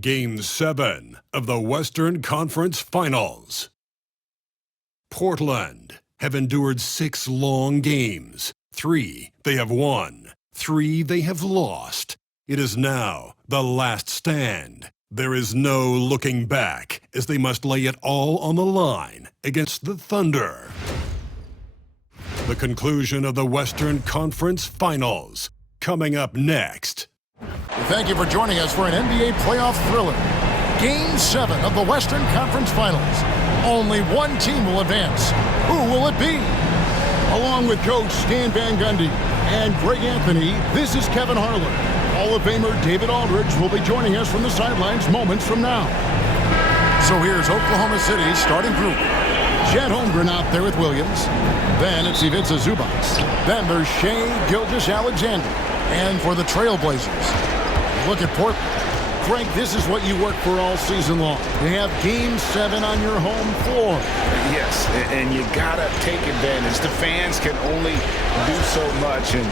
Game 7 of the Western Conference Finals. Portland have endured 6 long games. 3 they have won, 3 they have lost. It is now the last stand. There is no looking back as they must lay it all on the line against the Thunder. The conclusion of the Western Conference Finals coming up next. Thank you for joining us for an NBA playoff thriller. Game 7 of the Western Conference Finals. Only one team will advance. Who will it be? Along with Coach Stan Van Gundy and Greg Anthony, this is Kevin Harlan. Hall of Famer David Aldridge will be joining us from the sidelines moments from now. So here's Oklahoma City's starting group. Chet Holmgren out there with Williams. Then it's Ivica Zubac. Then there's SHAI Gilgeous-Alexander. And for the Trailblazers, look at Portland. Frank, this is what you work for all season long. You have Game 7 on your home floor. Yes, and you gotta take advantage. The fans can only do so much, and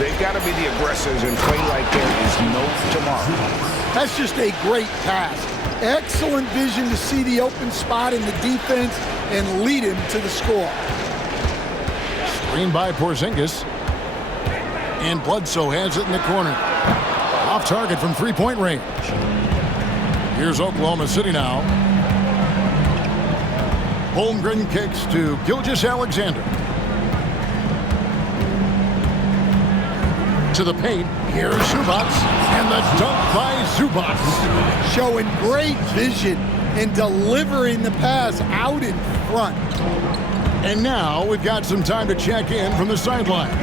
they've got to be the aggressors and play like there is no tomorrow. That's just a great pass. Excellent vision to see the open spot in the defense and lead him to the score. Screen by Porzingis. And Bledsoe has it in the corner. Off target from three-point range. Here's Oklahoma City now. Holmgren kicks to Gilgeous-Alexander. To the paint. Here's Zubac. And the dunk by Zubac. Showing great vision and delivering the pass out in front. And now we've got some time to check in from the sidelines.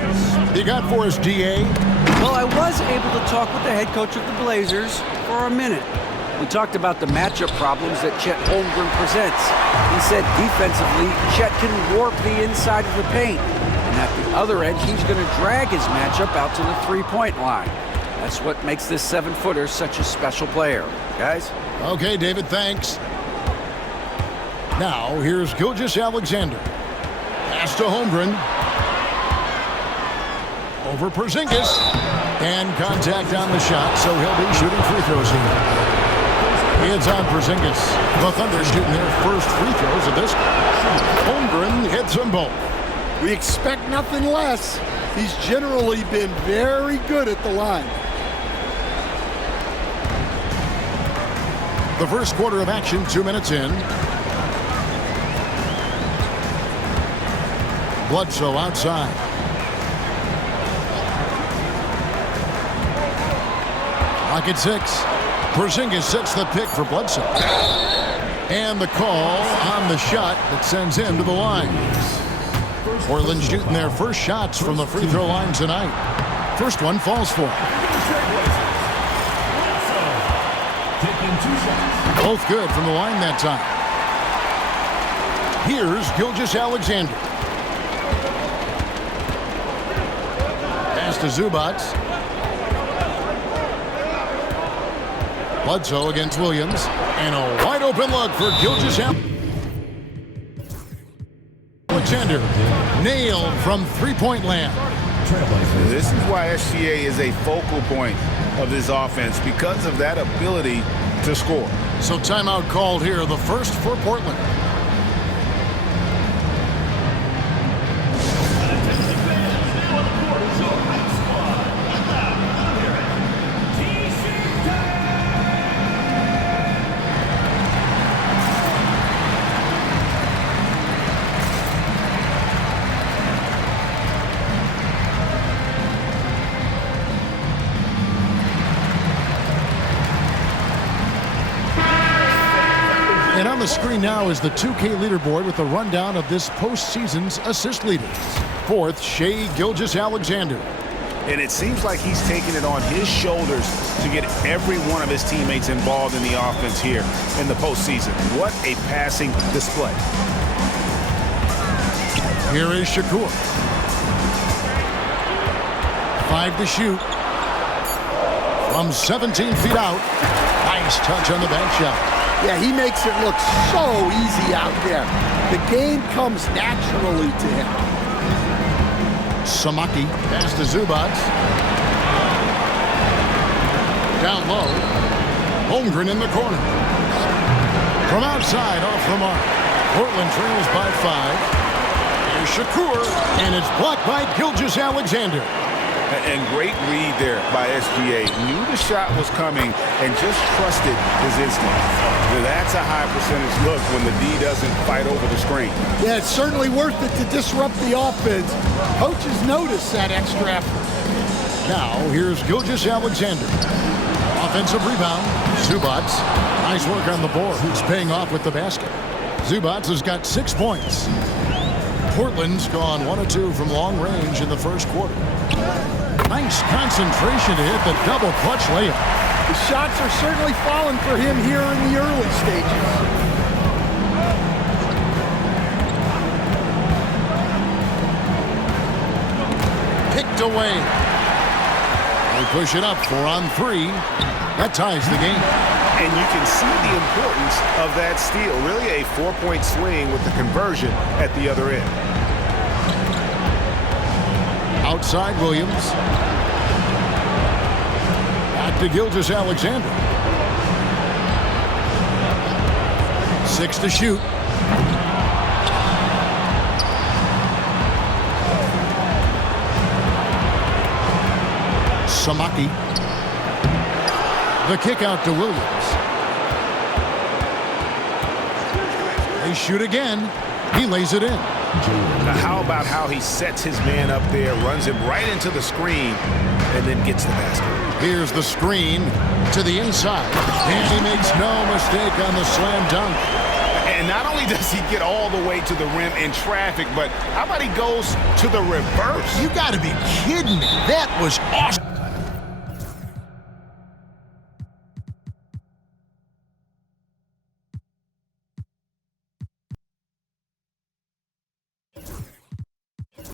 You got for us, DA? Well, I was able to talk with the head coach of the Blazers for a minute. We talked about the matchup problems that Chet Holmgren presents. He said defensively, Chet can warp the inside of the paint. And at the other end, he's going to drag his matchup out to the three-point line. That's what makes this 7-footer such a special player. Guys? Okay, David, thanks. Now, here's Gilgeous-Alexander. Pass to Holmgren. Over Porzingis. And contact on the shot, so he'll be shooting free throws here. It's on Porzingis. The Thunder shooting their first free throws of this. Holmgren hits them both. We expect nothing less. He's generally been very good at the line. The first quarter of action, 2 minutes in. Bledsoe outside. Clock at 6. Porzingis sets the pick for Bledsoe. And the call on the shot that sends him to the line. Portland shooting their first shots from the free throw line tonight. First one falls for him. Both good from the line that time. Here's Gilgeous-Alexander. Pass to Zubac. Bledsoe against Williams. And a wide open look for Gilgeous-Alexander. Nailed from three-point land. This is why SGA is a focal point of this offense, because of that ability to score. So timeout called here, the first for Portland. And on the screen now is the 2K leaderboard with a rundown of this postseason's assist leaders. Fourth, SHAI Gilgeous-Alexander. And it seems like he's taking it on his shoulders to get every one of his teammates involved in the offense here in the postseason. What a passing display. Here is Shakur. 5 to shoot. From 17 feet out. Nice touch on the bank shot. Yeah, he makes it look so easy out there. The game comes naturally to him. Samaki pass to Zubac. Down low. Holmgren in the corner. From outside, off the mark. Portland trails by 5. Here's Shakur, and it's blocked by Gilgeous-Alexander. And great read there by SGA. Knew the shot was coming and just trusted his instinct. That's a high percentage look when the D doesn't fight over the screen. Yeah, it's certainly worth it to disrupt the offense. Coaches notice that extra effort. Now, here's Gilgeous-Alexander. Offensive rebound. Zubac. Nice work on the board. He's paying off with the basket. Zubac has got 6 points. Portland's gone 1 of 2 from long range in the first quarter. Nice concentration to hit the double clutch layup. The shots are certainly falling for him here in the early stages. Picked away. They push it up 4 on 3. That ties the game. And you can see the importance of that steal. Really a 4-point swing with the conversion at the other end. Outside Williams. Back to Gilgeous-Alexander. 6 to shoot. Samaki. The kick out to Williams. They shoot again. He lays it in. Now how about how he sets his man up there, runs him right into the screen, and then gets the basket. Here's the screen to the inside. And he makes no mistake on the slam dunk. And not only does he get all the way to the rim in traffic, but how about he goes to the reverse? You got to be kidding me. That was awesome.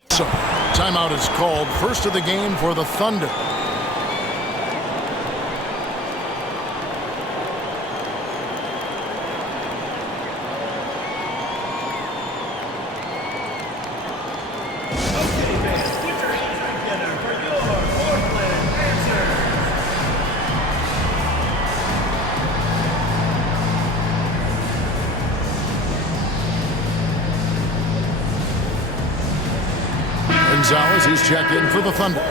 So, timeout is called. First of the game for the Thunder. Gonzalez, he's checked in for the Thunder.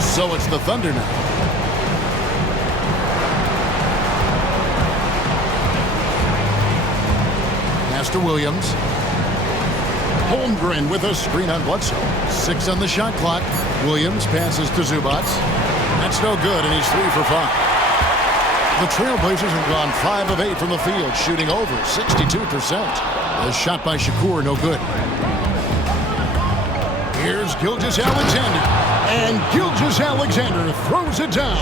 So it's the Thunder now. Pass to Williams. Holmgren with a screen on Bledsoe. 6 on the shot clock. Williams passes to Zubac. That's no good, and he's 3 for 5. The Trailblazers have gone 5 of 8 from the field, shooting over 62%. The shot by Shakur, no good. Here's Gilgeous-Alexander. And Gilgeous-Alexander throws it down.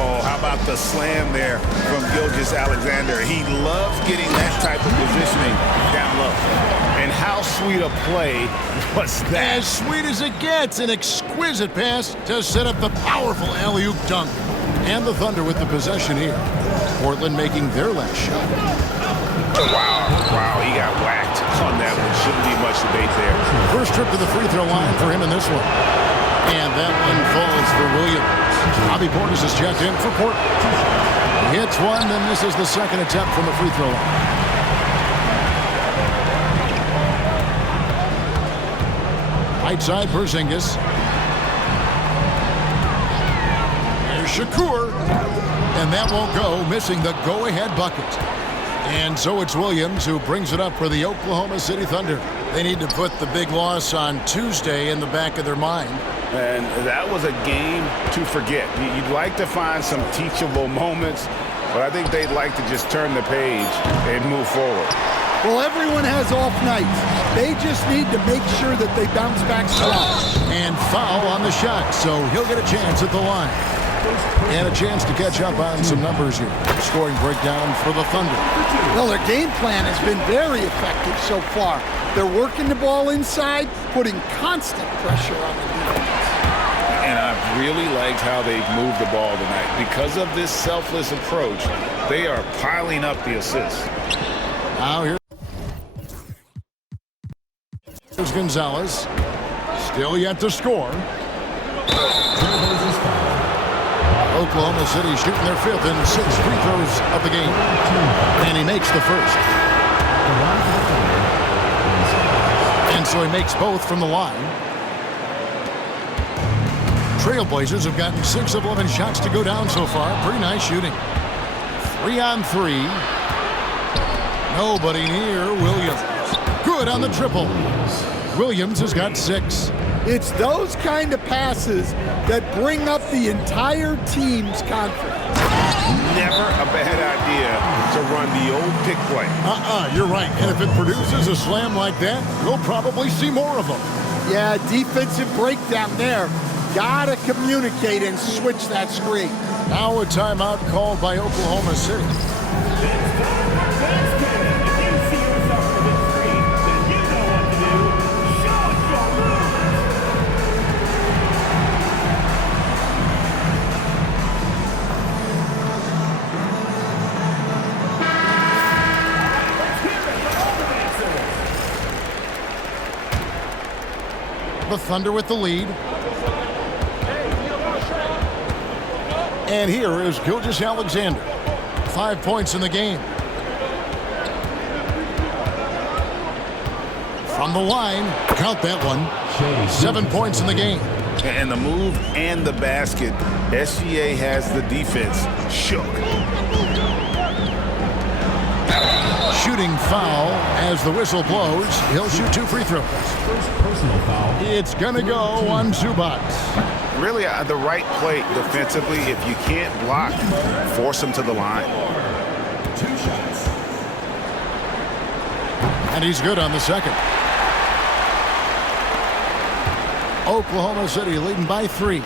Oh, how about the slam there from Gilgeous-Alexander? He loves getting that type of positioning down low. And how sweet a play was that? As sweet as it gets, an exquisite pass to set up the powerful alley-oop dunk. And the Thunder with the possession here. Portland making their last shot. Wow, he got whacked on that one. Shouldn't be much debate there. First trip to the free throw line for him in this one. And that one falls for Williams. Bobby Portis is checked in for Portland. He hits one, then this is the second attempt from the free throw line. Right side, Porzingis. Shakur, and that won't go, missing the go-ahead bucket. And so it's Williams who brings it up for the Oklahoma City Thunder. They need to put the big loss on Tuesday in the back of their mind. And that was a game to forget. You'd like to find some teachable moments, but I think they'd like to just turn the page and move forward. Well, everyone has off nights. They just need to make sure that they bounce back strong. And foul on the shot, so he'll get a chance at the line. And a chance to catch up on some numbers here. Scoring breakdown for the Thunder. Well, their game plan has been very effective so far. They're working the ball inside, putting constant pressure on the defense. And I've really liked how they've moved the ball tonight. Because of this selfless approach, they are piling up the assists. Now here's Gonzalez. Still yet to score. Oklahoma City shooting their 5th and 6th free throws of the game. And he makes the first. And so he makes both from the line. Trailblazers have gotten 6 of 11 shots to go down so far. Pretty nice shooting. 3 on 3. Nobody near Williams. Good on the triple. Williams has got 6. It's those kind of passes that bring up the entire team's confidence. Never a bad idea to run the old pick play. You're right. And if it produces a slam like that, we'll probably see more of them. Yeah, defensive breakdown there. Gotta communicate and switch that screen. Now a timeout called by Oklahoma City. The Thunder with the lead. And here is Gilgeous-Alexander. 5 points in the game. From the line, count that one. 7 points in the game. And the move and the basket, SGA has the defense shook. Shooting foul as the whistle blows. He'll shoot 2 free throws. First personal foul. It's going to go on Zubac. Really the right play defensively. If you can't block, force him to the line. 2 shots. And he's good on the second. Oklahoma City leading by 3.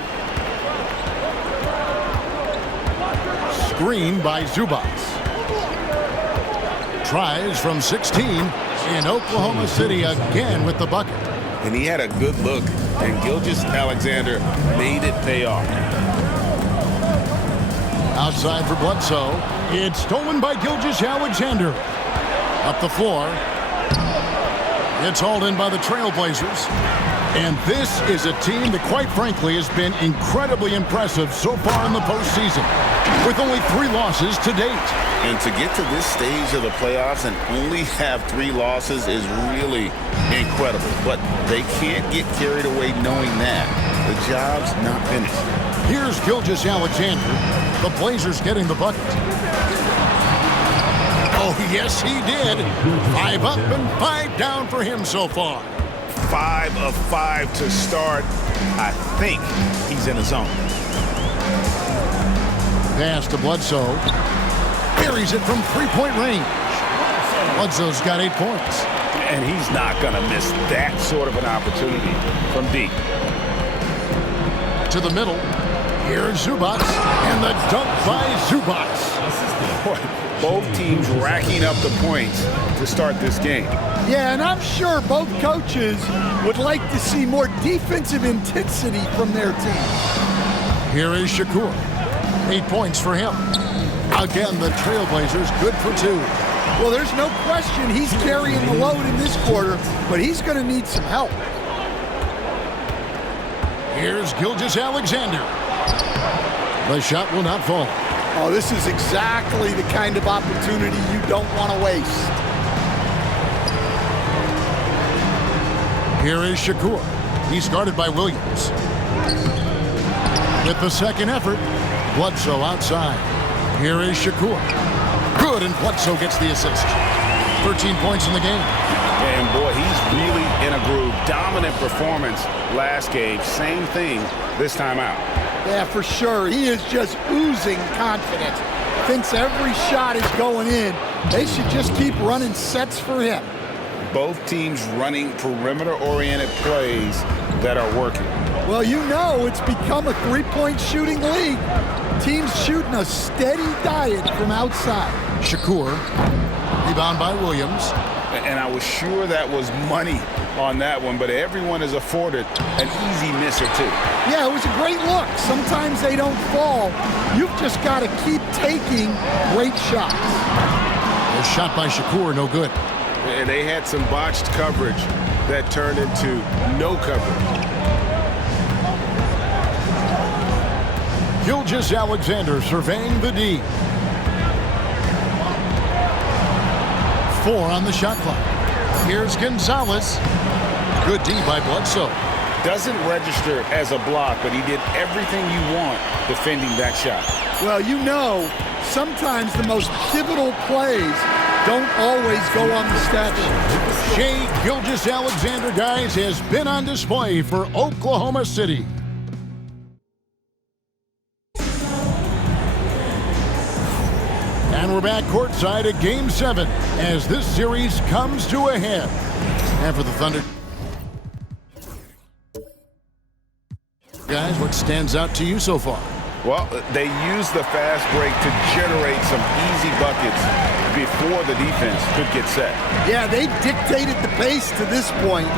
Screen by Zubac. Tries from 16, and Oklahoma City again with the bucket. And he had a good look, and Gilgeous-Alexander made it pay off. Outside for Bledsoe. It's stolen by Gilgeous-Alexander. Up the floor. It's hauled in by the Trailblazers. And this is a team that, quite frankly, has been incredibly impressive so far in the postseason, with only 3 losses to date. And to get to this stage of the playoffs and only have 3 losses is really incredible. But they can't get carried away knowing that. The job's not finished. Here's Gilgeous-Alexander. The Blazers getting the bucket. Oh, yes, he did. 5 up and 5 down for him so far. 5 of 5 to start. I think he's in the zone. Pass to Bledsoe. Buries it from 3-point range. Bledsoe's got 8 points. And he's not going to miss that sort of an opportunity from deep. To the middle. Here's Zubac. And the dunk by Zubac. Both teams racking up the points to start this game. Yeah, and I'm sure both coaches would like to see more defensive intensity from their team. Here is Shakur. 8 points for him. Again, the Trailblazers good for 2. Well, there's no question he's carrying the load in this quarter, but he's going to need some help. Here's Gilgeous-Alexander. The shot will not fall. Oh, this is exactly the kind of opportunity you don't want to waste. Here is Shakur. He's guarded by Williams. With the second effort, Bledsoe outside. Here is Shakur. Good, and Bledsoe gets the assist. 13 points in the game. And boy, he's really in a groove. Dominant performance last game. Same thing this time out. Yeah, for sure. He is just oozing confidence. Thinks every shot is going in. They should just keep running sets for him. Both teams running perimeter-oriented plays that are working. Well, you know it's become a 3-point shooting league. Teams shooting a steady diet from outside. Shakur. Rebound by Williams. And I was sure that was money on that one, but everyone is afforded an easy miss or 2. Yeah, it was a great look. Sometimes they don't fall. You've just got to keep taking great shots. A shot by Shakur, no good. They had some botched coverage that turned into no coverage. Gilgeous-Alexander surveying the D. 4 on the shot clock. Here's Gonzalez. Good D by Bledsoe. Doesn't register as a block, but he did everything you want defending that shot. Well, you know, sometimes the most pivotal plays don't always go on the stat sheet. SHAI Gilgeous-Alexander, guys, has been on display for Oklahoma City. And we're back courtside at Game 7 as this series comes to a head. And for the Thunder, guys, what stands out to you so far? Well, they used the fast break to generate some easy buckets before the defense could get set. Yeah, they dictated the pace to this point,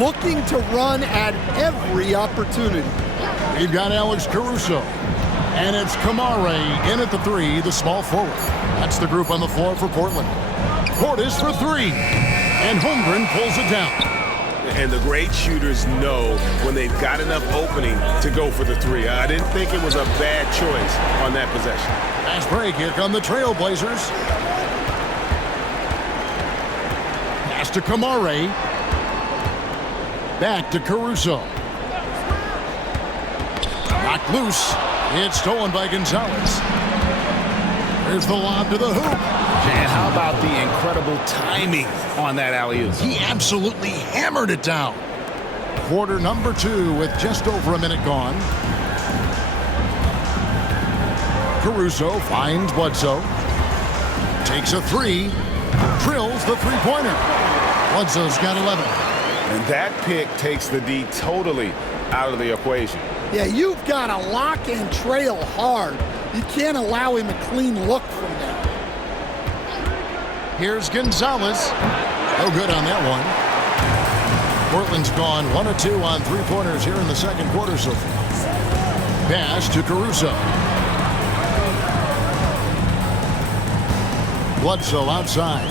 looking to run at every opportunity. We've got Alex Caruso. And it's Kamare in at the 3, the small forward. That's the group on the floor for Portland. Portis for 3. And Holmgren pulls it down. And the great shooters know when they've got enough opening to go for the 3. I didn't think it was a bad choice on that possession. Fast break. Here come the Trailblazers. Pass to Kamare. Back to Caruso. Knocked loose. It's stolen by Gonzalez. There's the lob to the hoop. And how about the incredible timing on that alley-oop? He absolutely hammered it down. Quarter number 2 with just over a minute gone. Caruso finds Bledsoe. Takes a 3. Drills the three-pointer. Bledsoe's got 11. And that pick takes the D totally out of the equation. Yeah, you've got to lock and trail hard. You can't allow him a clean look from there. Here's Gonzalez. No good on that one. Portland's gone 1 of 2 on three-pointers here in the second quarter so far. Pass to Caruso. Bledsoe outside.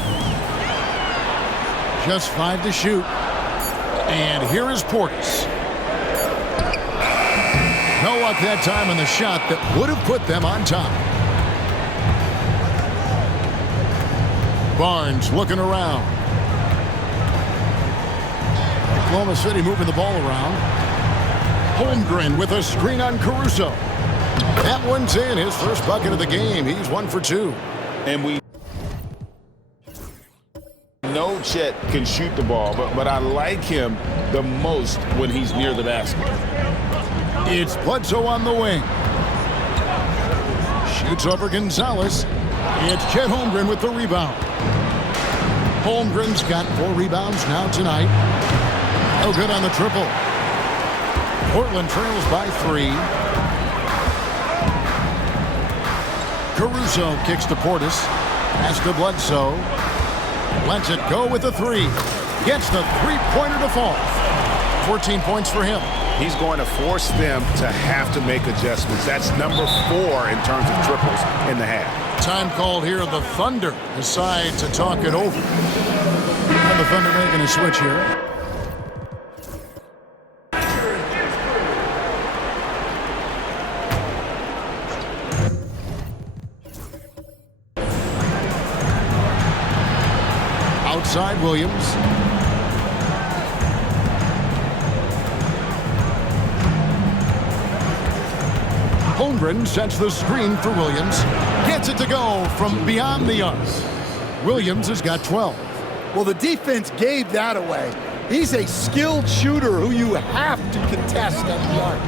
Just 5 to shoot. And here is Portis. No luck that time on the shot that would have put them on top. Barnes looking around. Oklahoma City moving the ball around. Holmgren with a screen on Caruso. That one's in, his first bucket of the game. He's 1 for 2. And we know Chet can shoot the ball, but I like him the most when he's near the basket. It's Bledsoe on the wing. Shoots over Gonzalez. It's Chet Holmgren with the rebound. Holmgren's got 4 rebounds now tonight. No good on the triple. Portland trails by 3. Caruso kicks to Portis. Pass to Bledsoe. Lets it go with the 3. Gets the three-pointer to fall. 14 points for him. He's going to force them to have to make adjustments. That's number 4 in terms of triples in the half. Time called here. The Thunder decide to talk it over. And the Thunder making a switch here. Outside Williams. Holmgren sets the screen for Williams. Gets it to go from beyond the arc. Williams has got 12. Well, the defense gave that away. He's a skilled shooter who you have to contest at the arc.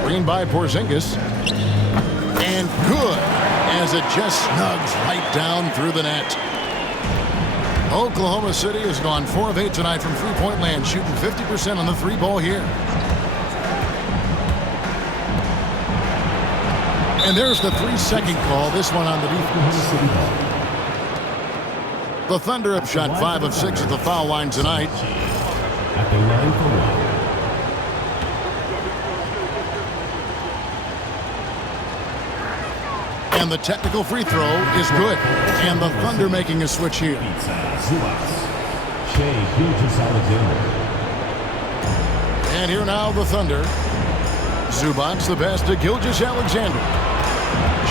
Screen by Porzingis. And good, as it just snugs right down through the net. Oklahoma City has gone 4 of 8 tonight from three-point land, shooting 50% on the 3-ball here. And there's the 3-second call, this one on the defense. The Thunder have shot 5 of 6 at the foul line tonight. At the line for 1. And the technical free throw is good. And the Thunder making a switch here. Zubac. SHAI Alexander. And here now the Thunder. Zubac the pass to Alexander.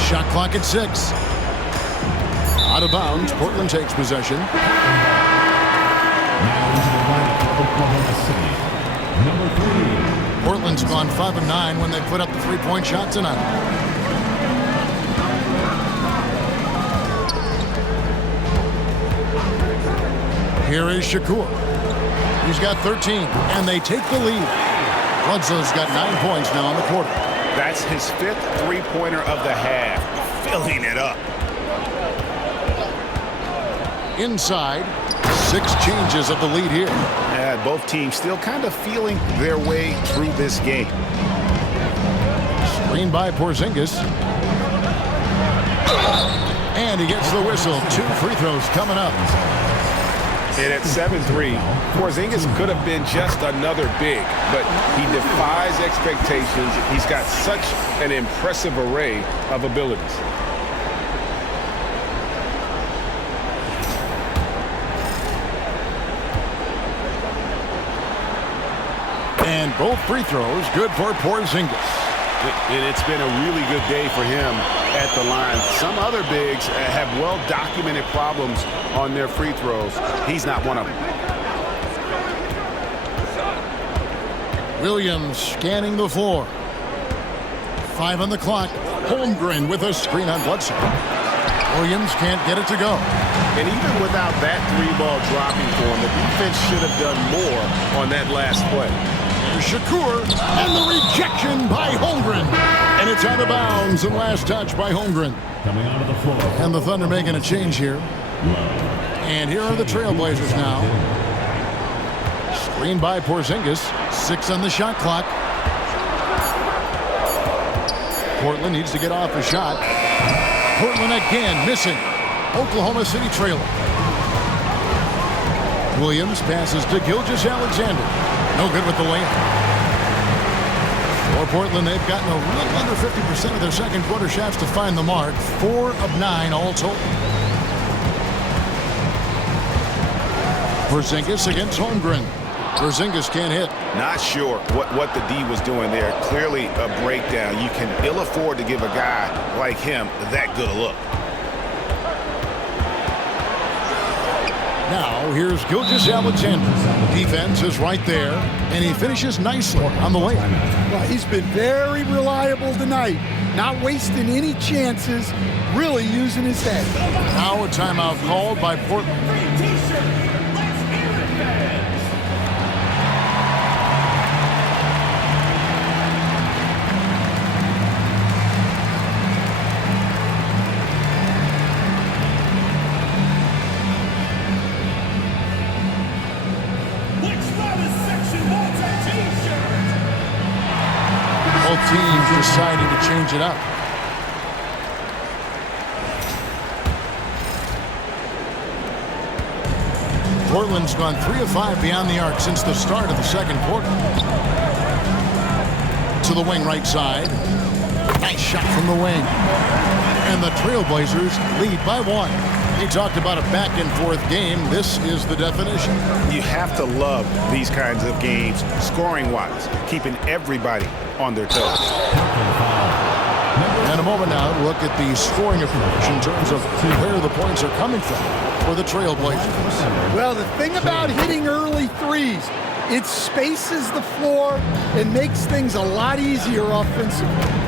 Shot clock at 6. Out of bounds. Portland takes possession. Now into the lineup for Oklahoma City. Number 3. Portland's gone 5 of 9 when they put up the three-point shot tonight. Here is Shakur. He's got 13, and they take the lead. Bledsoe's got 9 points now in the quarter. That's his 5th three-pointer of the half, filling it up. Inside, 6 changes of the lead here. Yeah, both teams still kind of feeling their way through this game. Screen by Porzingis. And he gets the whistle. 2 free throws coming up. And at 7-3, Porzingis could have been just another big, but he defies expectations. He's got such an impressive array of abilities. And both free throws good for Porzingis. And it's been a really good day for him at the line. Some other bigs have well-documented problems on their free throws. He's not one of them. Williams scanning the floor. 5 on the clock. Holmgren with a screen on Bledsoe. Williams can't get it to go. And even without that 3-ball dropping for him, the defense should have done more on that last play. Shakur, and the rejection by Holmgren. And it's out of bounds, and last touch by Holmgren. Coming onto the floor. And the Thunder making a change here. And here are the Trailblazers now. Screen by Porzingis. 6 on the shot clock. Portland needs to get off a shot. Portland again missing. Oklahoma City trailing. Williams passes to Alexander. No good with the layup. For Portland, they've gotten a little under 50% of their second quarter shots to find the mark. 4 of 9 all told. Porzingis against Holmgren. Porzingis can't hit. Not sure what the D was doing there. Clearly a breakdown. You can ill afford to give a guy like him that good a look. Now, here's Alexander. Defense is right there, and he finishes nicely on the way. Well, he's been very reliable tonight. Not wasting any chances, really using his head. Now a timeout called by Portland. Both teams deciding to change it up. Portland's gone 3 of 5 beyond the arc since the start of the second quarter. To the wing right side. Nice shot from the wing. And the Trailblazers lead by 1. He talked about a back-and-forth game. This is the definition. You have to love these kinds of games, scoring-wise, keeping everybody on their toes. And a moment now to look at the scoring approach in terms of where the points are coming from for the Trailblazers. Well, the thing about hitting early threes, it spaces the floor and makes things a lot easier offensively.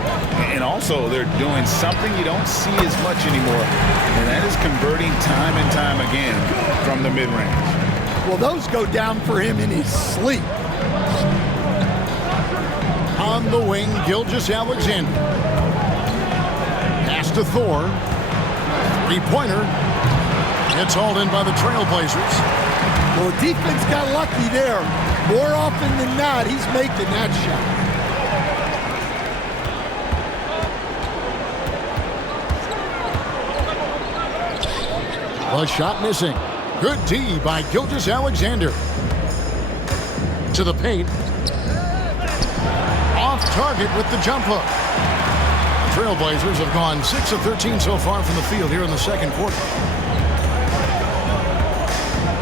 And also, they're doing something you don't see as much anymore, and that is converting time and time again from the mid-range. Well, those go down for him in his sleep. On the wing, Alexander. Pass to Thor. 3-pointer. It's hauled in by the Trailblazers. Well, defense got lucky there. More often than not, he's making that shot. A shot missing. Good D by Alexander. To the paint. Off target with the jump hook. Trailblazers have gone 6 of 13 so far from the field here in the second quarter.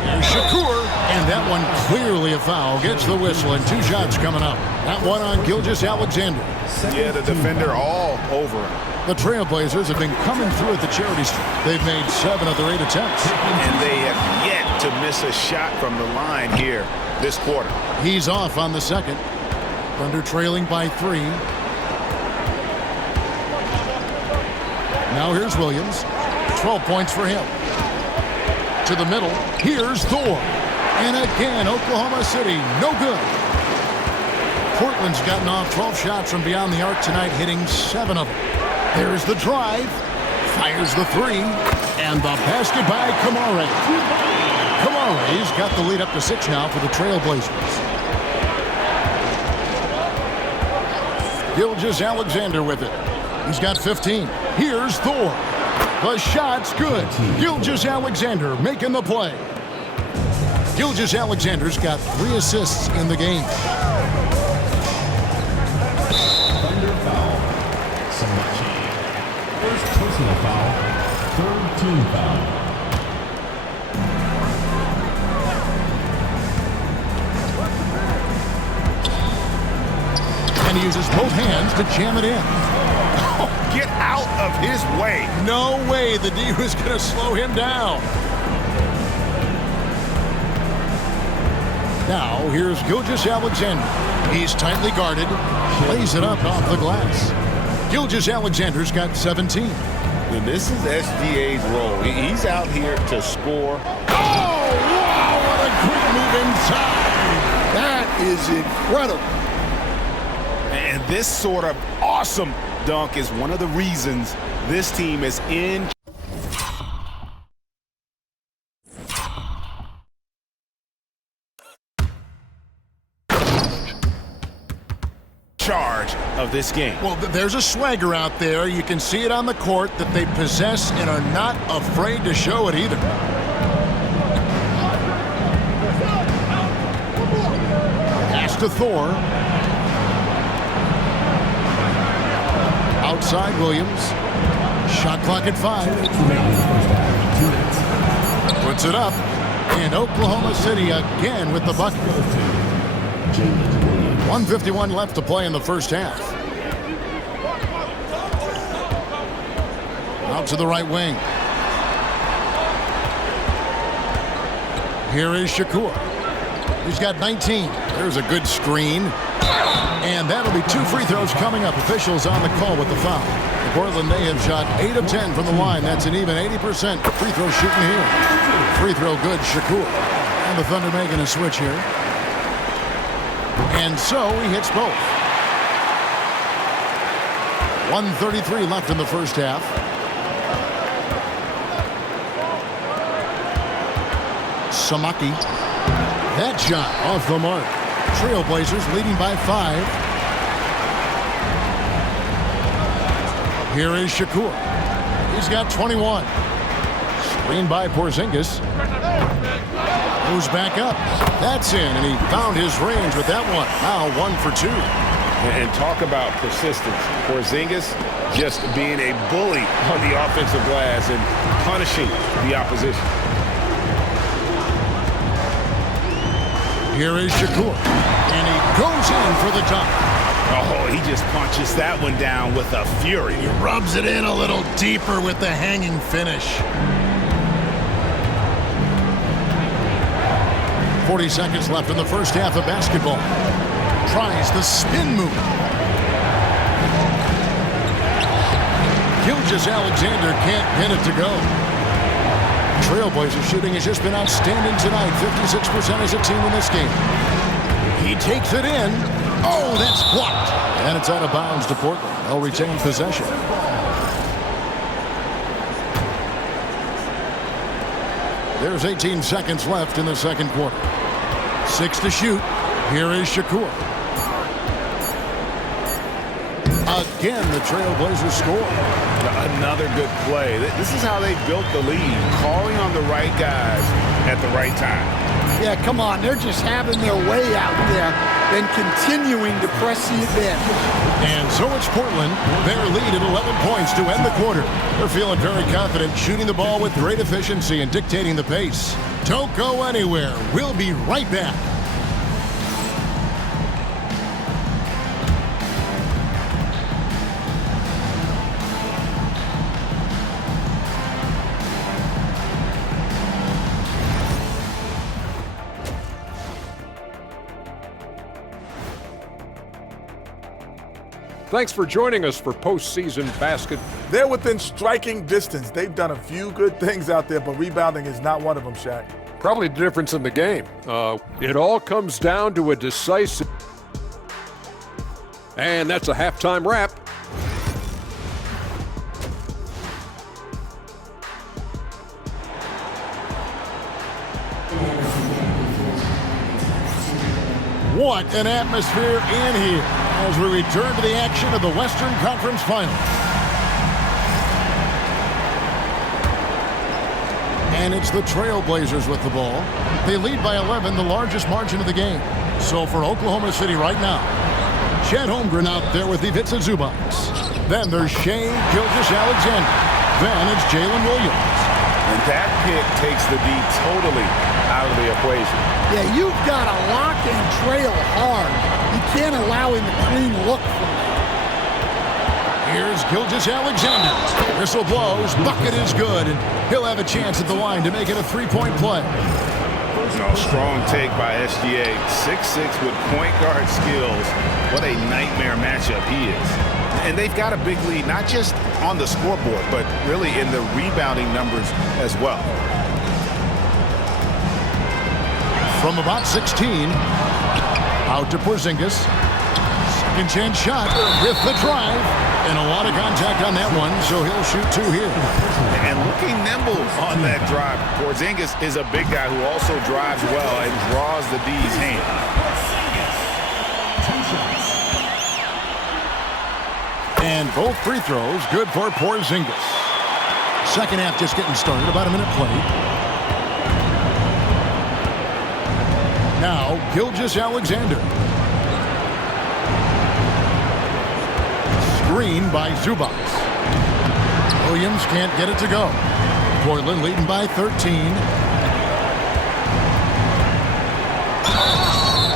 Here's Shakur, and that one clearly a foul. Gets the whistle, and 2 shots coming up. That one on Gilgeous-Alexander. Yeah, the defender all over him. The Trailblazers have been coming through at the charity stripe. They've made 7 of their 8 attempts. And they have yet to miss a shot from the line here this quarter. He's off on the second. Thunder trailing by 3. Now here's Williams. 12 points for him. To the middle. Here's Thor. And again, Oklahoma City, no good. Portland's gotten off 12 shots from beyond the arc tonight, hitting 7 of them. There's the drive. Fires the 3. And the basket by Kamare. Kamare's got the lead up to 6 now for the Trailblazers. Gilgeous-Alexander with it. He's got 15. Here's Thor. The shot's good. Gilgeous-Alexander making the play. Gilgeous-Alexander's got 3 assists in the game. Thunder foul. First personal foul. 3rd team foul. And he uses both hands to jam it in. Oh, get out of his way. No way the D was going to slow him down. Now, here's Gilgeous-Alexander. He's tightly guarded. Plays it up off the glass. Gilgeous-Alexander's got 17. And this is SGA's role. He's out here to score. Oh, wow, what a quick move inside. That is incredible. And this sort of awesome dunk is one of the reasons this team is in charge of this game. Well, there's a swagger out there. You can see it on the court that they possess and are not afraid to show it either. Pass to Thor. Outside Williams. Shot clock at 5. Puts it up. And Oklahoma City again with the bucket. 1:51 left to play in the first half. Out to the right wing. Here is Shakur. He's got 19. There's a good screen. And that'll be 2 free throws coming up. Officials on the call with the foul. Portland, they have shot 8 of 10 from the line. That's an even 80% free throw shooting here. Free throw good, Shakur. And the Thunder making a switch here. And so he hits both. 1:33 left in the first half. Samaki. That shot off the mark. Trailblazers leading by 5. Here is Shakur. He's got 21. Screened by Porzingis. Moves back up. That's in, and he found his range with that one. Now 1 for 2. And talk about persistence. Porzingis just being a bully on the offensive glass and punishing the opposition. Here is Shakur. And he goes in for the dunk. Oh, he just punches that one down with a fury. He rubs it in a little deeper with the hanging finish. 40 seconds left in the first half of basketball. Tries the spin move. Gilgeous-Alexander can't pin it to go. Trailblazers shooting has just been outstanding tonight. 56% as a team in this game. He takes it in. Oh, that's blocked. And it's out of bounds to Portland. They'll retain possession. There's 18 seconds left in the second quarter. 6 to shoot. Here is Shakur. Again, the Trailblazers score. Another good play. This is how they built the lead, calling on the right guys at the right time. Yeah, come on. They're just having their way out there, then continuing to press the advantage. And so it's Portland. Their lead at 11 points to end the quarter. They're feeling very confident, shooting the ball with great efficiency and dictating the pace. Don't go anywhere. We'll be right back. Thanks for joining us for postseason basket. They're within striking distance. They've done a few good things out there, but rebounding is not one of them, Shaq. Probably the difference in the game. It all comes down to a decisive... And that's a halftime wrap. What an atmosphere in here as we return to the action of the Western Conference Finals. And it's the Trailblazers with the ball. They lead by 11, the largest margin of the game. So for Oklahoma City right now, Chet Holmgren out there with Ivica Zubac. Then there's SHAI Gilgeous-Alexander. Then it's Jalen Williams. And that pick takes the D totally out of the equation. Yeah, you've got to lock and trail hard. You can't allow him a clean look from there. Here's Gilgeous-Alexander. Whistle blows, bucket is good, and he'll have a chance at the line to make it a three-point play. Strong take by SGA. 6'6" with point guard skills. What a nightmare matchup he is. And they've got a big lead, not just on the scoreboard, but really in the rebounding numbers as well. From about 16, out to Porzingis. Second chance shot with the drive. And a lot of contact on that one, so he'll shoot two here. And looking nimble on that drive. Porzingis is a big guy who also drives well and draws the D's hand. And both free throws good for Porzingis. Second half just getting started, about a minute played. Now, Gilgeous-Alexander. Screen by Zubac. Williams can't get it to go. Portland leading by 13.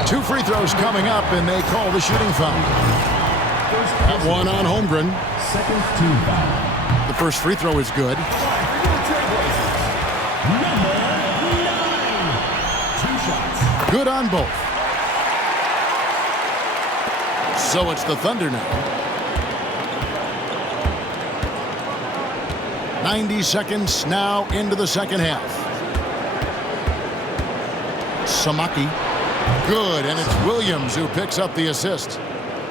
Two free throws coming up, and they call the shooting foul. That one on Holmgren. Second team foul. The first free throw is good. Number 9. 2 shots. Good on both. So it's the Thunder now. 90 seconds now into the second half. Samaki. Good, and it's Williams who picks up the assist.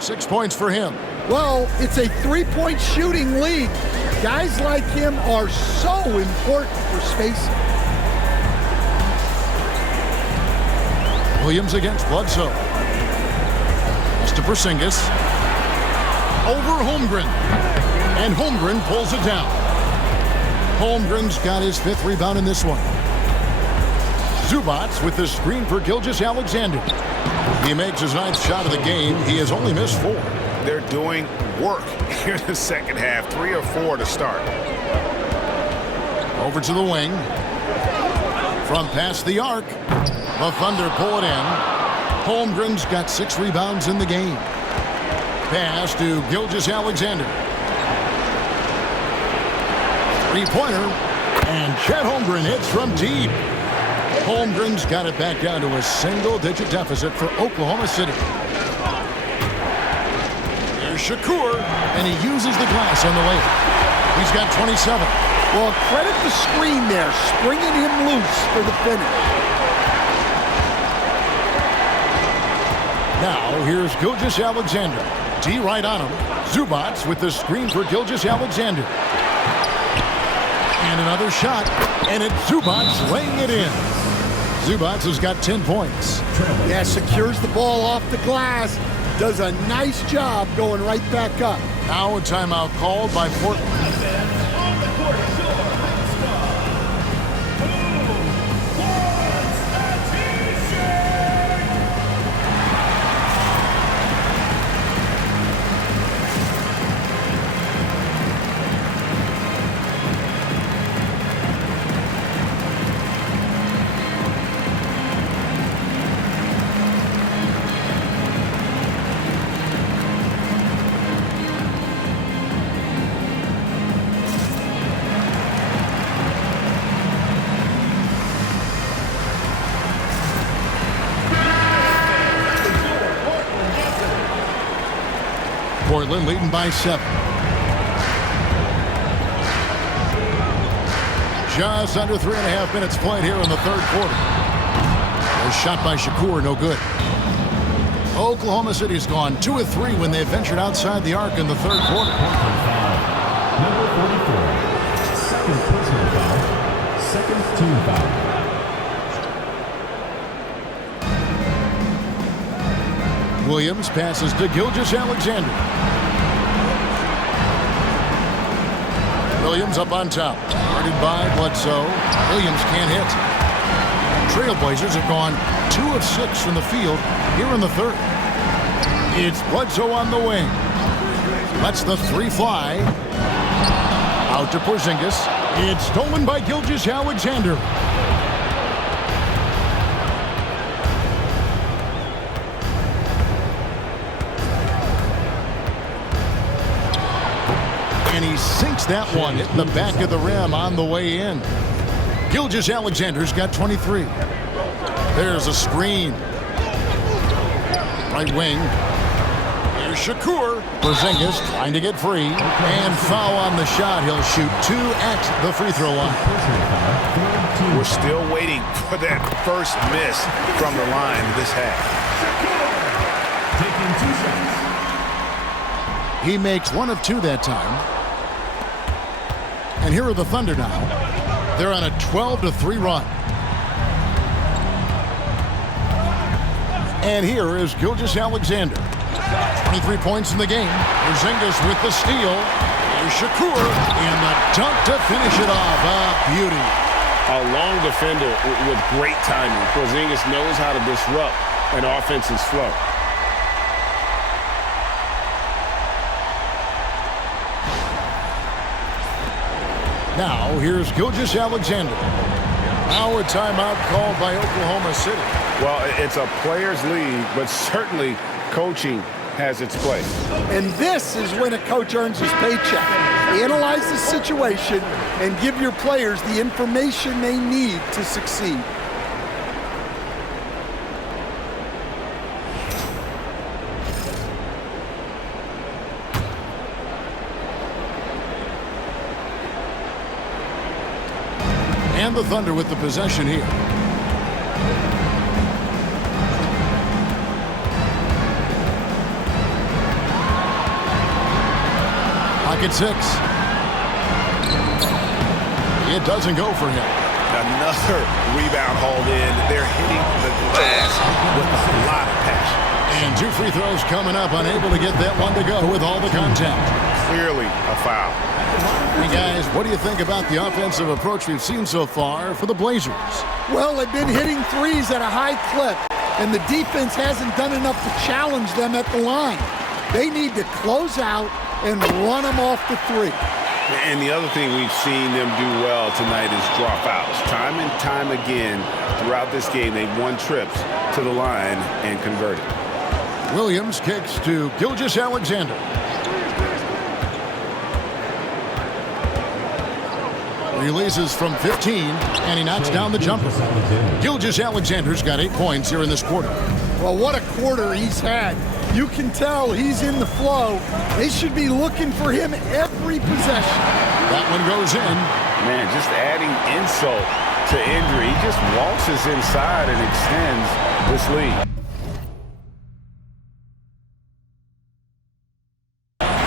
6 points for him. Well, it's a three-point shooting lead. Guys like him are so important for spacing. Williams against Bledsoe. That's to Porzingis. Over Holmgren. And Holmgren pulls it down. Holmgren's got his 5th rebound in this one. Zubac with the screen for Gilgeous-Alexander. He makes his 9th shot of the game. He has only missed 4. They're doing work here in the second half. 3 or 4 to start. Over to the wing. From past the arc. The Thunder pull it in. Holmgren's got 6 rebounds in the game. Pass to Gilgeous-Alexander. Three-pointer. And Chet Holmgren hits from deep. Holmgren's got it back down to a single-digit deficit for Oklahoma City. There's Shakur, and he uses the glass on the layup. He's got 27. Well, credit the screen there, springing him loose for the finish. Now, here's Gilgeous-Alexander. D right on him. Zubac with the screen for Gilgeous-Alexander. And another shot, and it's Zubac laying it in. Zubac has got 10 points. Yeah, secures the ball off the glass. Does a nice job going right back up. Now a timeout called by Portland. Portland leading by 7. Just under 3.5 minutes played here in the third quarter. A shot by Shakur, no good. Oklahoma City's gone 2 of 3 when they've ventured outside the arc in the third quarter. Number 44. Second personal foul. Second team foul. Williams passes to Gilgeous-Alexander. Williams up on top. Guarded by Bledsoe. Williams can't hit. Trailblazers have gone 2 of 6 from the field here in the third. It's Bledsoe on the wing. Lets the 3 fly. Out to Porzingis. It's stolen by Gilgeous-Alexander. And he sinks that one, hitting the back of the rim on the way in. Gilgeous-Alexander's got 23. There's a screen. Right wing. Here's Shakur. Porzingis trying to get free. And foul on the shot. He'll shoot 2 at the free throw line. We're still waiting for that first miss from the line this half. Taking 2 shots. He makes 1 of 2 that time. And here are the Thunder now. They're on a 12-3 run. And here is Gilgeous-Alexander. 23 points in the game. Porzingis with the steal. Here's Shakur. And the dunk to finish it off. A beauty. A long defender with great timing. Porzingis knows how to disrupt an offense's flow. Now, here's Gilgeous-Alexander. Now a timeout called by Oklahoma City. Well, it's a players' league, but certainly coaching has its place. And this is when a coach earns his paycheck. Analyze the situation and give your players the information they need to succeed. And the Thunder with the possession here. Pocket 6. It doesn't go for him. Another rebound hauled in. They're hitting the glass with a lot of passion. And 2 free throws coming up, unable to get that one to go with all the contact. Clearly a foul. Hey guys, what do you think about the offensive approach we've seen so far for the Blazers? Well, they've been hitting threes at a high clip, and the defense hasn't done enough to challenge them at the line. They need to close out and run them off the 3. And the other thing we've seen them do well tonight is draw fouls. Time and time again throughout this game, they've won trips to the line and converted. Williams kicks to Gilgeous-Alexander. Releases from 15, and he knocks down the jumper. Gilgeous-Alexander's got 8 points here in this quarter. Well, what a quarter he's had. You can tell he's in the flow. They should be looking for him every possession. That one goes in. Man, just adding insult to injury. He just waltzes inside and extends this lead.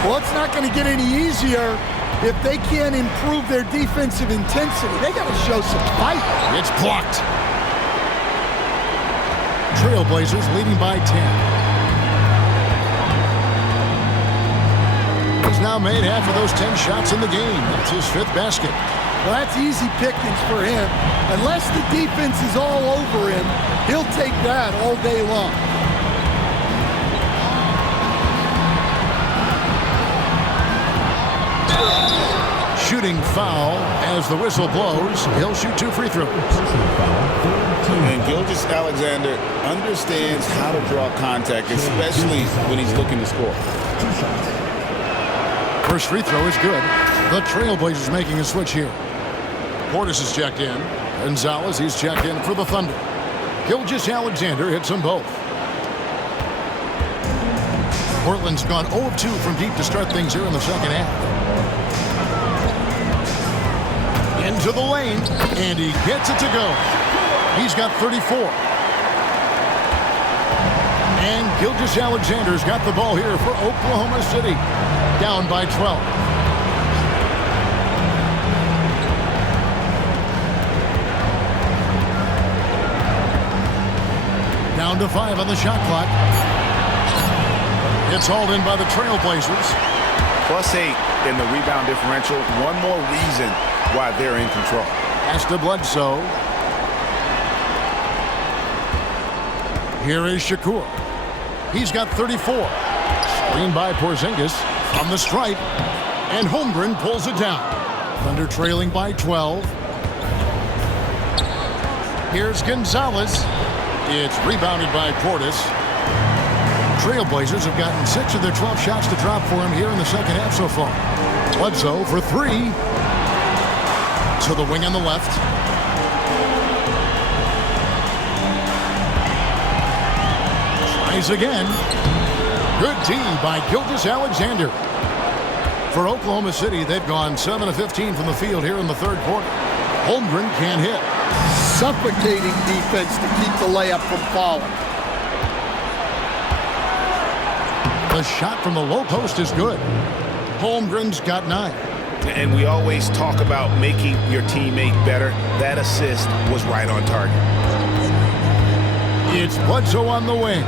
Well, it's not going to get any easier if they can't improve their defensive intensity. They got to show some fight. It's blocked. Trailblazers leading by 10. He's now made half of those 10 shots in the game. That's his 5th basket. Well, that's easy pickings for him. Unless the defense is all over him, he'll take that all day long. Shooting foul as the whistle blows. He'll shoot 2 free throws. And Gilgeous-Alexander understands how to draw contact, especially when he's looking to score. First free throw is good. The Trailblazers making a switch here. Portis is checked in. Gonzalez, he's checked in for the Thunder. Gilgeous-Alexander hits them both. Portland's gone 0 of 2 from deep to start things here in the second half. Into the lane, and he gets it to go. He's got 34. And Gilgeous-Alexander's got the ball here for Oklahoma City. Down by 12. Down to 5 on the shot clock. It's hauled in by the Trailblazers. +8 in the rebound differential. One more reason why they're in control. Pass to Bledsoe. Here is Shakur. He's got 34. Screen by Porzingis from the stripe. And Holmgren pulls it down. Thunder trailing by 12. Here's Gonzalez. It's rebounded by Portis. Trailblazers have gotten 6 of their 12 shots to drop for him here in the second half so far. Bledsoe for 3. To the wing on the left. Tries again. Good D by Gilgeous-Alexander. For Oklahoma City, they've gone 7 of 15 from the field here in the third quarter. Holmgren can't hit. Suffocating defense to keep the layup from falling. The shot from the low post is good. Holmgren's got 9. And we always talk about making your teammate better. That assist was right on target. It's Bledsoe on the wing.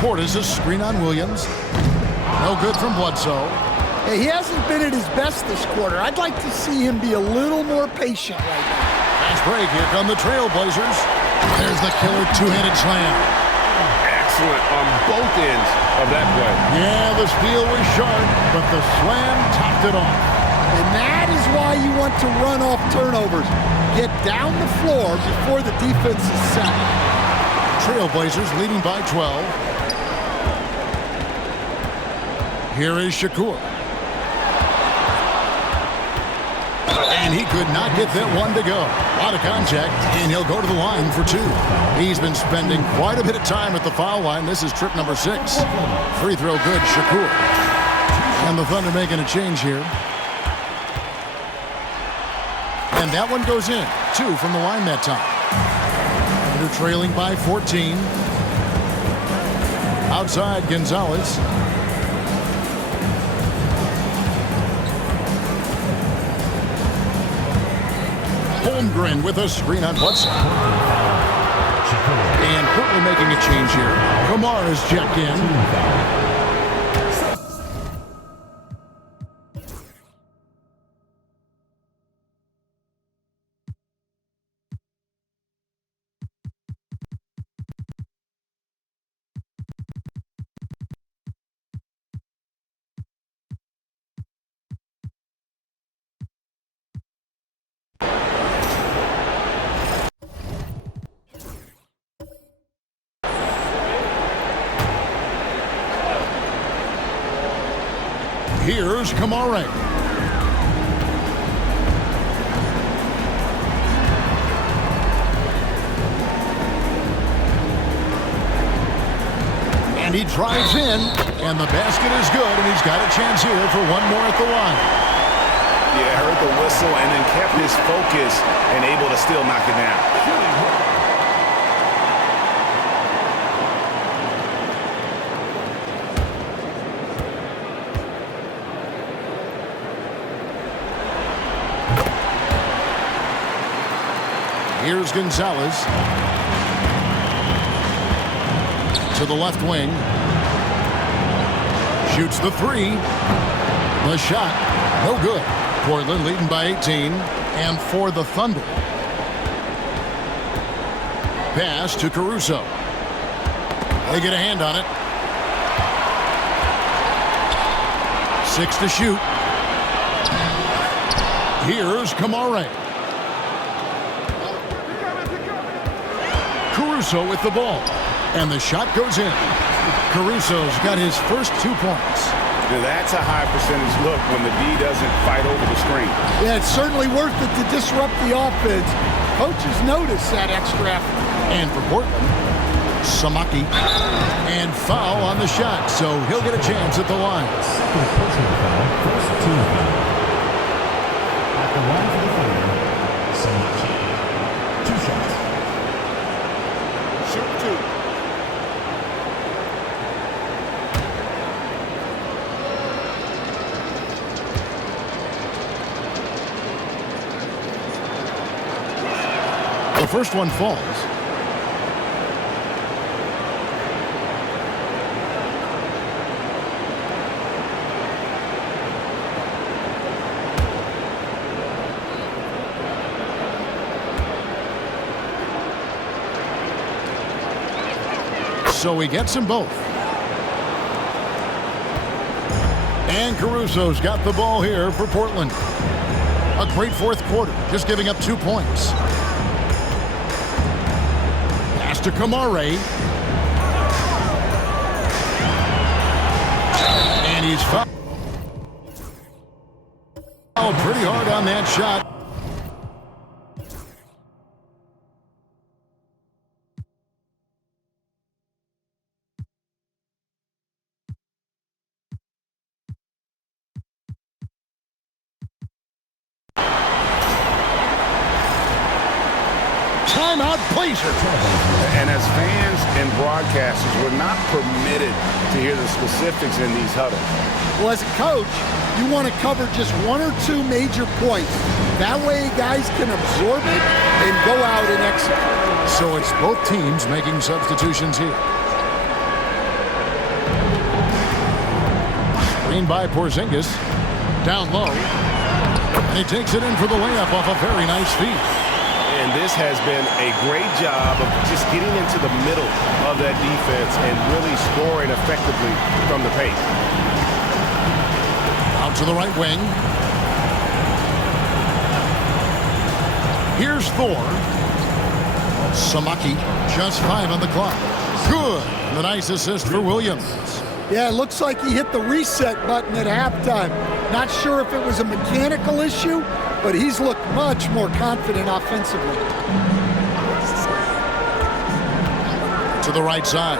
Portis a screen on Williams. No good from Bledsoe. Hey, he hasn't been at his best this quarter. I'd like to see him be a little more patient right now. Fast break. Here come the Trailblazers. There's the killer two-handed slam. Excellent on both ends of that play. Yeah, the steal was sharp, but the slam topped it off. And that is why you want to run off turnovers. Get down the floor before the defense is set. Trailblazers leading by 12. Here is Shakur. And he could not get that one to go. Out of contact, and he'll go to the line for 2. He's been spending quite a bit of time at the foul line. This is trip number 6. Free throw good, Shakur. And the Thunder making a change here. And that one goes in. 2 from the line that time. Thunder trailing by 14. Outside, Gonzalez. Holmgren with a screen on Bledsoe. And Portland making a change here. Kamara's checked in. Here's Kamara. And he drives in, and the basket is good, and he's got a chance here for one more at the line. Yeah, heard the whistle and then kept his focus and able to still knock it down. Here's Gonzalez. To the left wing. Shoots the 3. The shot, no good. Portland leading by 18. And for the Thunder. Pass to Caruso. They get a hand on it. 6 to shoot. Here's Kamara. Caruso with the ball. And the shot goes in. Caruso's got his first 2 points. Now that's a high percentage look when the D doesn't fight over the screen. Yeah, it's certainly worth it to disrupt the offense. Coaches notice that extra effort. And for Portland, Samaki. And foul on the shot, so he'll get a chance at the line. Second personal foul, first team foul. At the line for the Thunder, Zubac. 2 shots. Shoot 2. The first one falls. So he gets them both. And Caruso's got the ball here for Portland. A great fourth quarter, just giving up 2 points. Pass to Kamare. And he's fouled pretty hard on that shot. Timeout, Blazers. And as fans and broadcasters, we're not permitted to hear the specifics in these huddles. Well, as a coach, you want to cover just 1 or 2 major points. That way guys can absorb it and go out and execute. So it's both teams making substitutions here. Screen by Porzingis. Down low. And he takes it in for the layup off a very nice feed. And this has been a great job of just getting into the middle of that defense and really scoring effectively from the paint. Out to the right wing. Here's Thor. Samaki, just 5 on the clock. Good. And a nice assist for Williams. Yeah, it looks like he hit the reset button at halftime. Not sure if it was a mechanical issue, but he's looked much more confident offensively. To the right side.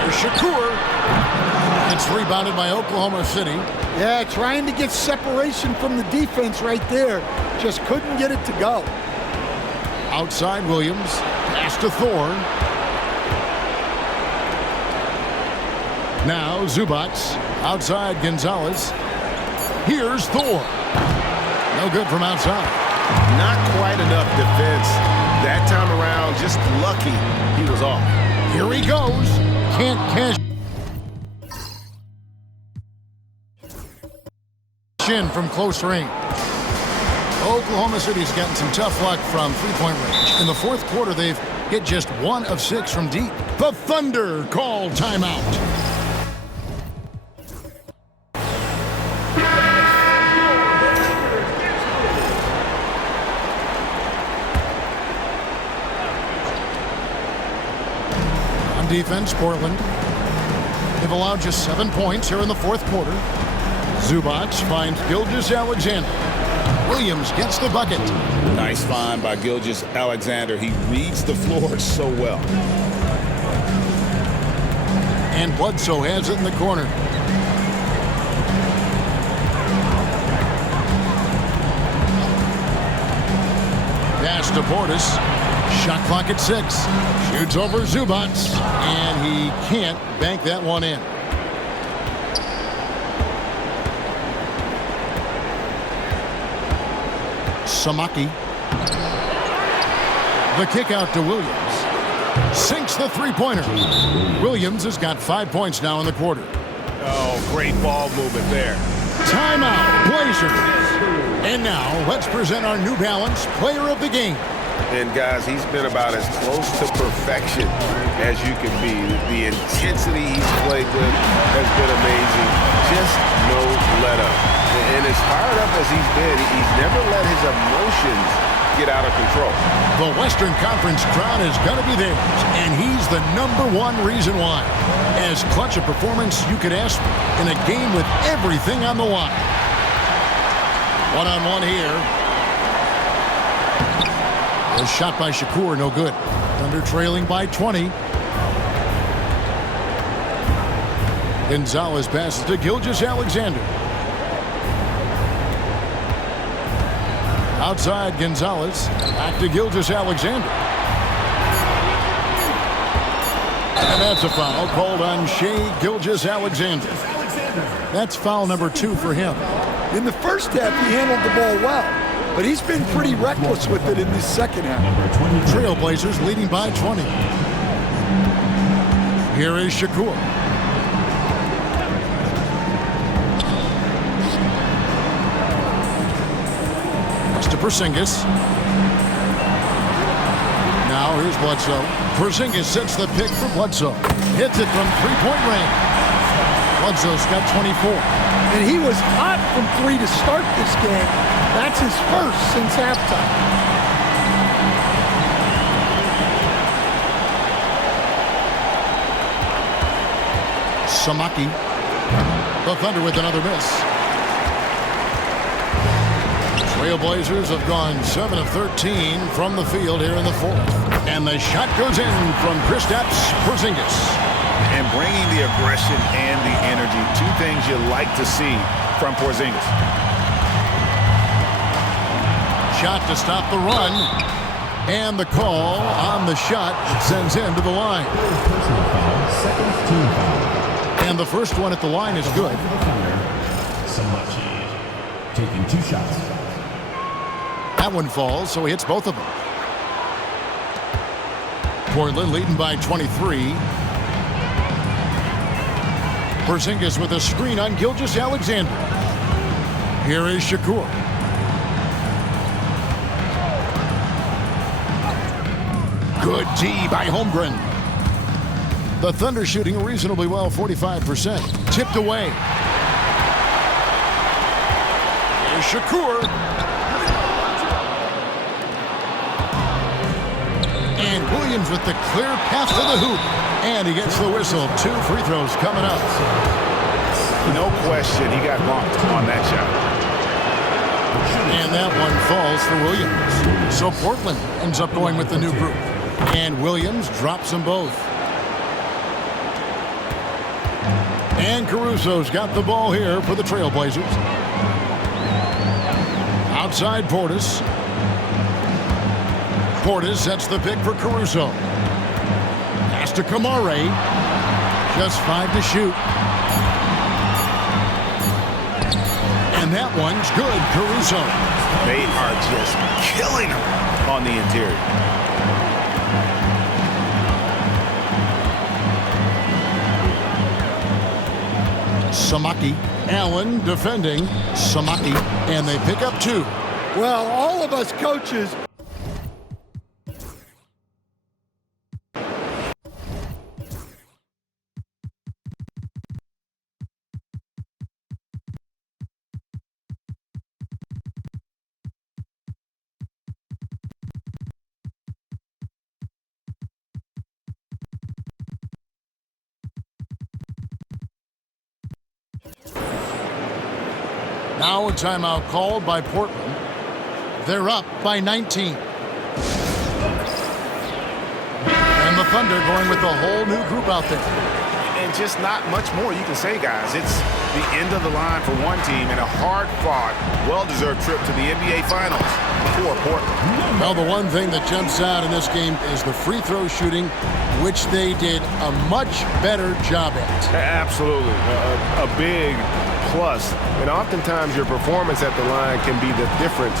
Here's Shakur. It's rebounded by Oklahoma City. Yeah, trying to get separation from the defense right there. Just couldn't get it to go. Outside Williams. Pass to Thor. Now Zubac. Outside Gonzalez. Here's Thor. No good from outside. Not quite enough defense that time around. Just lucky he was off. Here he goes. Can't cash in from close range. Oklahoma City's gotten some tough luck from three-point range. In the fourth quarter, they've hit just 1 of 6 from deep. The Thunder call timeout. Defense, Portland. They've allowed just 7 points here in the fourth quarter. Zubac finds Gilgeous-Alexander. Williams gets the bucket. Nice find by Gilgeous-Alexander. He reads the floor so well. And Bledsoe has it in the corner. Pass to Portis. Shot clock at 6. Shoots over Zubac, and he can't bank that one in. Samaki. The kick out to Williams. Sinks the three-pointer. Williams has got 5 points now in the quarter. Oh, great ball movement there. Timeout, Blazers. And now, let's present our New Balance Player of the Game. And guys, he's been about as close to perfection as you can be. The intensity he's played with has been amazing. Just no let up. And as fired up as he's been, he's never let his emotions get out of control. The Western Conference crown is going to be theirs, and he's the #1 reason why. As clutch a performance you could ask for in a game with everything on the line. One-on-one here. A shot by Shakur, no good. Thunder trailing by 20. Gonzalez passes to Gilgeous-Alexander. Outside Gonzalez, back to Gilgeous-Alexander. And that's a foul called on SHAI Gilgeous-Alexander. That's foul number 2 for him. In the first half, he handled the ball well, but he's been pretty reckless with it in the second half. Trailblazers leading by 20. Here is Shakur. Pass to Porzingis. Now here's Bledsoe. Porzingis sets the pick for Bledsoe. Hits it from three-point range. Bledsoe's got 24. And he was hot from 3 to start this game. That's his first since halftime. Samaki. The Thunder with another miss. Trailblazers have gone 7 of 13 from the field here in the fourth. And the shot goes in from Kristaps Porzingis. And bringing the aggression and the energy, 2 things you like to see from Porzingis. Shot to stop the run. And the call on the shot sends him to the line. Personal foul, second team foul. And the first one at the line is good. Zubac taking 2 shots. That one falls, so he hits both of them. Portland leading by 23. Porzingis with a screen on Gilgeous-Alexander. Here is Shakur. Good D by Holmgren. The Thunder shooting reasonably well, 45%. Tipped away. Here's Shakur. And Williams with the clear path to the hoop. And he gets the whistle. 2 free throws coming up. No question, he got bumped on that shot. And that one falls for Williams. So Portland ends up going with the new group. And Williams drops them both. And Caruso's got the ball here for the Trailblazers. Outside Portis. Portis sets the pick for Caruso. Pass to Kamare. Just 5 to shoot. And that one's good, Caruso. They are just killing him on the interior. Samaki. Allen defending. Samaki. And they pick up 2. Well, all of us coaches. Now a timeout called by Portland. They're up by 19. And the Thunder going with the whole new group out there. And just not much more you can say, guys. It's the end of the line for one team and a hard-fought, well-deserved trip to the NBA Finals for Portland. Well, the one thing that jumps out in this game is the free throw shooting, which they did a much better job at. Absolutely. A big plus. And oftentimes your performance at the line can be the difference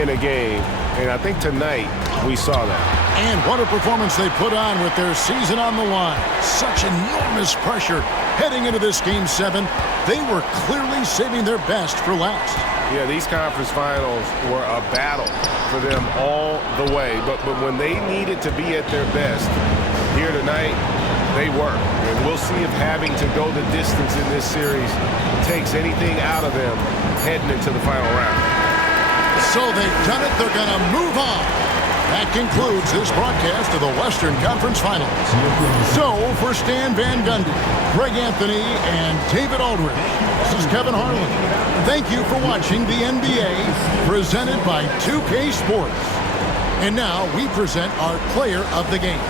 in a game. And I think tonight we saw that. And what a performance they put on with their season on the line. Such enormous pressure heading into this Game 7. They were clearly saving their best for last. Yeah, these conference finals were a battle for them all the way. But when they needed to be at their best here tonight, they were. And we'll see if having to go the distance in this series takes anything out of them heading into the final round. So they've done it. They're going to move on. That concludes this broadcast of the Western Conference Finals. So for Stan Van Gundy, Greg Anthony, and David Aldridge, this is Kevin Harlan. Thank you for watching the NBA presented by 2K Sports. And now we present our player of the game.